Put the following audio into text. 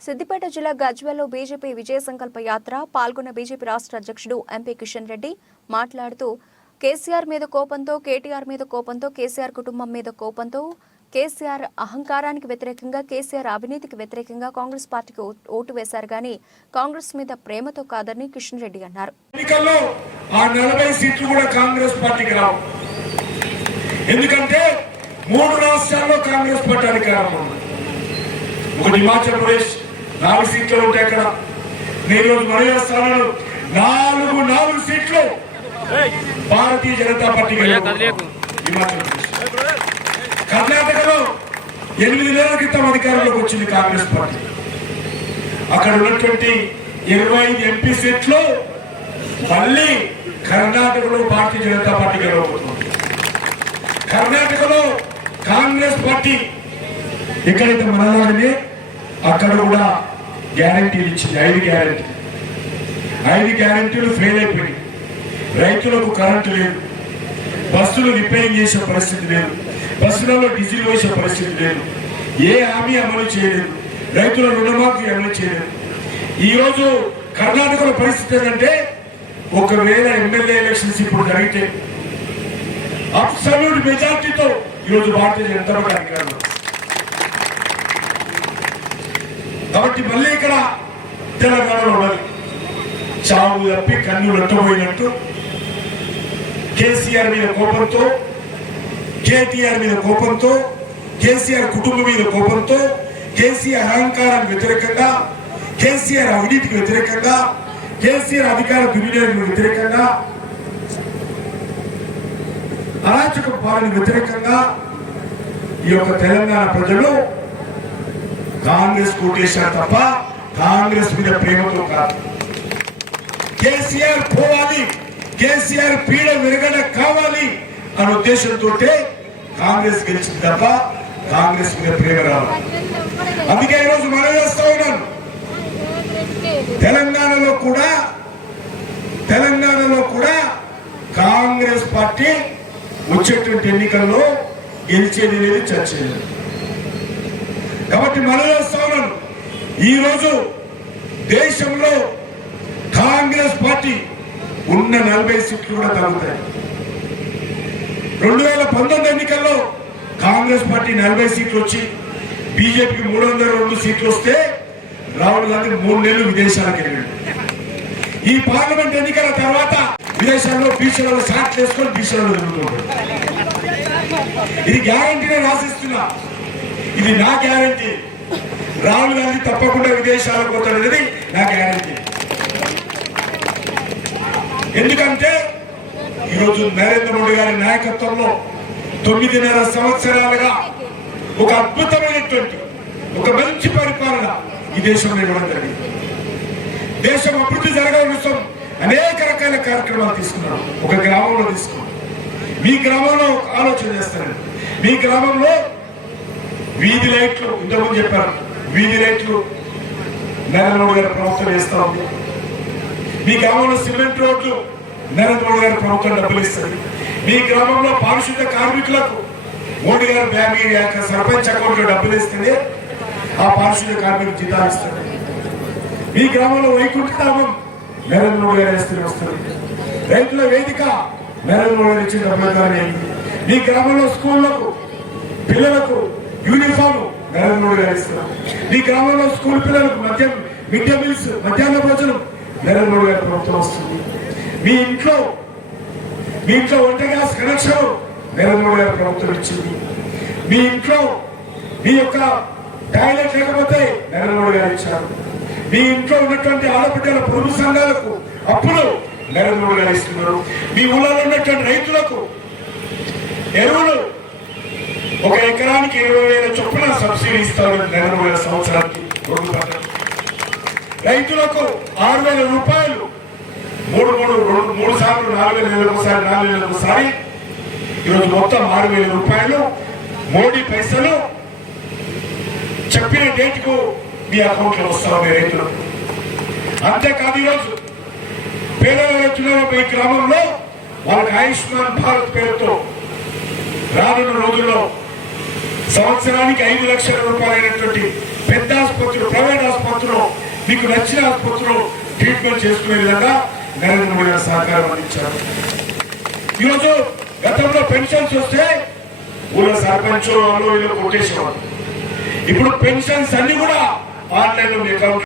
సిద్దిపేట జిల్లా గజ్వెల్లో బీజేపీ విజయ సంకల్ప యాత్ర పాల్గొన్న బీజేపీ రాష్ట్ర అధ్యక్షుడు ఎంపీ కిషన్ రెడ్డి మాట్లాడుతూ కేసీఆర్ మీద కోపంతో కేటీఆర్ మీద కోపంతో కేసీఆర్ కుటుంబం మీద కోపంతో కేసీఆర్ అహంకారానికి వ్యతిరేకంగా కేసీఆర్ అవినీతికి వ్యతిరేకంగా కాంగ్రెస్ పార్టీకి ఓటు వేశారు కానీ కాంగ్రెస్ మీద ప్రేమతో కాదని కిషన్ రెడ్డి అన్నారు. ఎందుకంటే మూడు రాష్ట్రాల్లో కాంగ్రెస్ పార్టీ అధికారం ఒకటి హిమాచల్ ప్రదేశ్ నాలుగు సీట్లు ఉంటాయి అక్కడ. నేను మరో స్థానాలు నాలుగు నాలుగు సీట్లు భారతీయ జనతా పార్టీ కర్ణాటకలో ఎనిమిది నెలల క్రితం అధికారంలోకి వచ్చింది కాంగ్రెస్ పార్టీ. అక్కడ ఉన్నటువంటి ఇరవై ఐదు ఎంపీ సీట్లు మళ్ళీ కర్ణాటకలో భారతీయ జనతా పార్టీ గెలవబోతుంది కర్ణాటకలో కాంగ్రెస్ పార్టీ ఎక్కడైతే మనలాగనే అక్కడ కూడా గ్యారంటీలు ఇచ్చింది ఐదు గ్యారంటీ ఐదు గ్యారంటీలు ఫెయిల్ అయిపోయినాయి. రైతులకు కరెంటు లేదు. బస్సులు రిపేరింగ్ చేసే పరిస్థితి లేదు. బస్సులలో డీజిల్ వేసే పరిస్థితి లేదు. ఏ హామీ అమలు చేయలేదు. రైతుల రుణమాఫీ అమలు చేయలేదు. ఈ రోజు కర్ణాటకలో పరిస్థితి ఏంటంటే ఒకవేళ ఎమ్మెల్యే ఎలక్షన్స్ ఇప్పుడు జరిగితే అబ్సల్యూట్ మెజార్టీతో ఈరోజు భారతీయ జనతా పార్టీ అధికారంలో కాబట్టి మళ్ళీ తెలంగాణలో ఉన్నది చావు తప్పి కన్ను లొట్టబోయినట్టు కేసీఆర్ మీద కోపంతో కేటీఆర్ మీద కోపంతో కేసీఆర్ కుటుంబం మీద కోపంతో కేసీఆర్ అహంకారానికి వ్యతిరేకంగా కేసీఆర్ అవినీతికి వ్యతిరేకంగా కేసీఆర్ అధికార దుర్వినియోగానికి వ్యతిరేకంగా అరాచక పాలన వ్యతిరేకంగా ఈ యొక్క తెలంగాణ ప్రజలు కాంగ్రెస్ కోటేశారు తప్ప కాంగ్రెస్ మీద ప్రేమతో కాదు. కేసీఆర్ పోవాలి కేసీఆర్ పీడ విరగడ కావాలి అనే ఉద్దేశంతో కాంగ్రెస్ గెలిచింది తప్ప కాంగ్రెస్ మీద ప్రేమ రావాలి అందుకే ఈరోజు మనం చేస్తా ఉన్నాను తెలంగాణలో కూడా తెలంగాణలో కూడా కాంగ్రెస్ పార్టీ వచ్చేటువంటి ఎన్నికల్లో గెలిచేది లేదు చర్చ కాబట్టి మనం చేస్తా ఈరోజు దేశంలో కాంగ్రెస్ పార్టీ ఉన్న నలభై సీట్లు కూడా తగ్గుతాయి. రెండు వేల పంతొమ్మిది ఎన్నికల్లో కాంగ్రెస్ పార్టీ నలభై సీట్లు వచ్చి బీజేపీకి మూడు వందల రెండు సీట్లు వస్తే రాహుల్ గాంధీ మూడు నెలలు విదేశాలకు వెళ్ళాడు. ఈ పార్లమెంట్ ఎన్నికల తర్వాత విదేశాల్లో బీసీలలో షాట్ చేసుకొని బీసీలలో తిరుగుతుంటాడు ఇది గ్యారంటీనే రాసిస్తున్నా. ఇది నా గ్యారంటీ. రాహుల్ గాంధీ తప్పకుండా విదేశాలకు పోతాడు అనేది నా గ్యారంటీ. ఎందుకంటే ఈరోజు నరేంద్ర మోడీ గారి నాయకత్వంలో తొమ్మిదిన్నర సంవత్సరాలుగా ఒక అద్భుతమైనటువంటి ఒక మంచి పరిపాలన ఈ దేశంలో ఇవ్వడం జరిగింది. దేశం అభివృద్ధి జరగడం కోసం అనేక రకాల కార్యక్రమాలు తీసుకున్నాం ఒక గ్రామంలో తీసుకున్నాం మీ గ్రామంలో ఆలోచన చేస్తాను మీ గ్రామంలో వీధి లైట్లు ఇంతకుముందు చెప్పారు. వీధి రేట్లు నరేంద్ర మోడీ గారి ప్రభుత్వం వేస్తా ఉంది. మీ గ్రామంలో సిమెంట్ రోడ్లు నరేంద్ర మోడీ గారి ప్రభుత్వం డబ్బులు ఇస్తుంది. మీ గ్రామంలో పారిశుద్ధ కార్మికులకు మోడీ గారు బ్యాంక్ యొక్క సర్పంచ్ అకౌంట్లో డబ్బులు ఇస్తుంది ఆ పారిశుద్ధ కార్మికులు జీతాలు ఇస్తుంది మీ గ్రామంలో వైకుంఠధామం నరేంద్ర మోడీ గారు ఇస్తుంది వస్తుంది. రైతుల వేదిక నరేంద్ర మోడీ గారు ఇచ్చిన డబ్బులు మీ గ్రామంలో స్కూళ్ళకు పిల్లలకు యూనిఫామ్ నరేంద్ర మోడీ మీ గ్రామంలో స్కూల్ పిల్లలకు మద్యం మిడ్ డే మీల్స్ మధ్యాహ్న భోజనం నరేంద్ర గారి ప్రభుత్వం వస్తుంది మీ ఇంట్లో మీ ఇంట్లో వంట గ్యాస్ కనెక్షన్ నరేంద్ర మోడీ గారి ప్రభుత్వం ఇచ్చింది మీ ఇంట్లో మీ యొక్క టాయిలెట్ లేకపోతే నరేంద్ర మోడీ గారు ఇచ్చారు మీ ఇంట్లో ఉన్నటువంటి ఆడబిడ్డల పొరుగు సంఘాలకు అప్పులు నరేంద్ర మోడీ గారు ఇస్తున్నారు మీ ఊళ్ళలో ఉన్నటువంటి రైతులకు ఎరువులు ఒక ఎకరానికి ఇరవై వేల చొప్పున సబ్సిడీ ఇస్తారు నరేంద్ర వేల సంవత్సరానికి రైతులకు ఆరు వేల రూపాయలు. మూడు మూడు రెండు మూడు సార్లు నాలుగు వేల నెలకు ఒకసారి నాలుగు వేలకు ఒకసారి. ఈరోజు మొత్తం ఆరు వేల రూపాయలు. మోడీ పైసలు. చెప్పిన డేట్కు మీ అకౌంట్లో వస్తాం మీ రైతులకు. అంతేకాదు ఈరోజు పేద రైతులలో మీ గ్రామంలో వాళ్ళకి ఆయుష్మాన్ భారత్ పేరుతో రానున్న రోజుల్లో సంవత్సరానికి ఐదు లక్షల రూపాయలైనటువంటి పెద్ద ఆసుపత్రులు ప్రైవేట్ ఆసుపత్రులు మీకు నచ్చిన ఆసుపత్రిలో ట్రీట్మెంట్ చేసుకునే విధంగా నరేంద్ర మోడీ సహకారం అందించారు. ఈరోజు గతంలో పెన్షన్స్ వస్తే ఊళ్ళో సర్పంచ్ వాళ్ళు వీళ్ళు కొట్టేసేవారు ఇప్పుడు పెన్షన్స్ అన్ని కూడా ఆన్లైన్లో